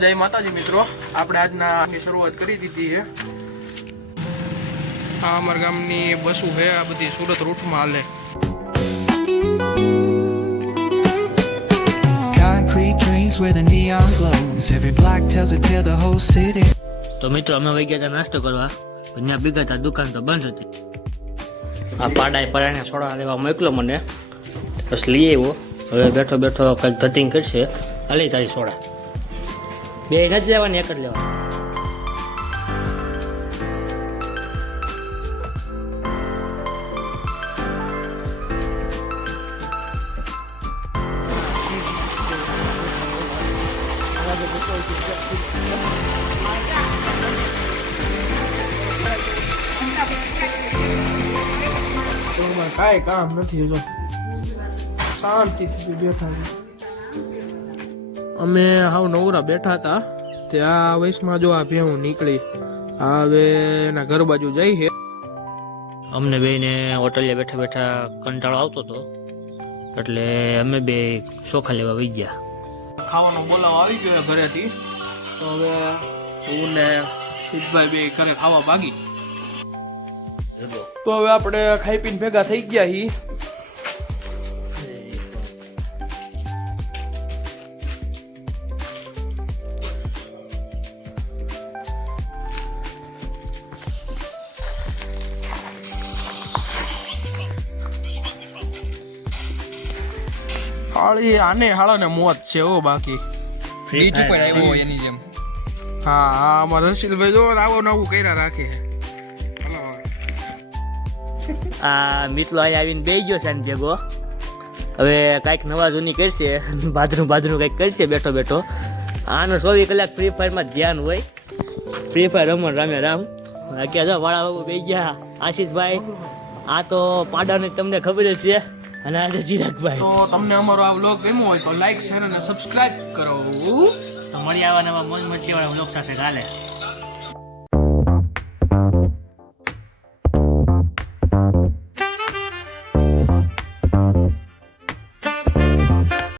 જય માતાજી મિત્રો, આપણે આજના શરૂઆત કરી દીધી છે. આ અમારા ગામની બસો છે, આ બધી સુરત રૂટમાં હાલે. Concrete dreams where the neon glows. Every block tells a tale, the whole city. તો મિત્રો અમે વહી ગયા હતા નાસ્તો કરવા, પણ ત્યાં ભેગા હતા, દુકાન તો બંધ હતી. આ પાડાએ પરાણે સોડા લેવા મોકલો મને, બસ લઈ આવ્યો. હવે બેઠો બેઠો કંઈક ધતિંગ કરશે. હાલી તારી સોડા બે નથી લેવાની, એક જ લેવાની. કાંઈ કામ નથી, જો શાંતિથી બેઠા છે. અમે હાવ નવરા બેઠા હતા ત્યાં વયસમાં જો આ ભેહું નીકળી, હવે એના ઘર બાજુ જઈ છે. અમને બેને હોટલે બેઠા બેઠા કંટાળો આવતો હતો, એટલે અમે બે ચોખા લેવા વહી ગયા. ખાવાનો બોલાવો આવી ગયો ઘરેથી, તો હવે હું ને સિદ્ધભાઈ બે ઘરે ખાવા ભાગી. તો હવે આપણે ખાઈ પીને ભેગા થઈ ગયા હી. હાળી આને હાળાને મોત છે ઓ, બાકી બીચ ઉપર આવ્યો હોય એની જેમ. હા હા, અમારા રસીલભાઈ જો આવો નવું કર્યા રાખે. આ મિત્રો અહીં આવીને બેસી ગયો છે આને ભેગો. હવે કાંઈક નવા જૂની કરશે, બાદરું કંઈક કરશે બેઠો બેઠો. આનો 24 કલાક ફ્રી ફાયરમાં ધ્યાન હોય. ફ્રી ફાયર રામે રામ. ક્યાં જો વાળા બાબુ બેસી ગયા. આશીષભાઈ, આ તો પાડાની તમને ખબર જ છે, અને આજે ચિરાગભાઈ. તો તમને અમારો આ વ્લોગ ગમ્યો હોય તો લાઈક, શેર અને સબસ્ક્રાઇબ કરો. તો મળી આવા નવા મોજ મસ્તી વાળા વ્લોગ સાથે કાલે.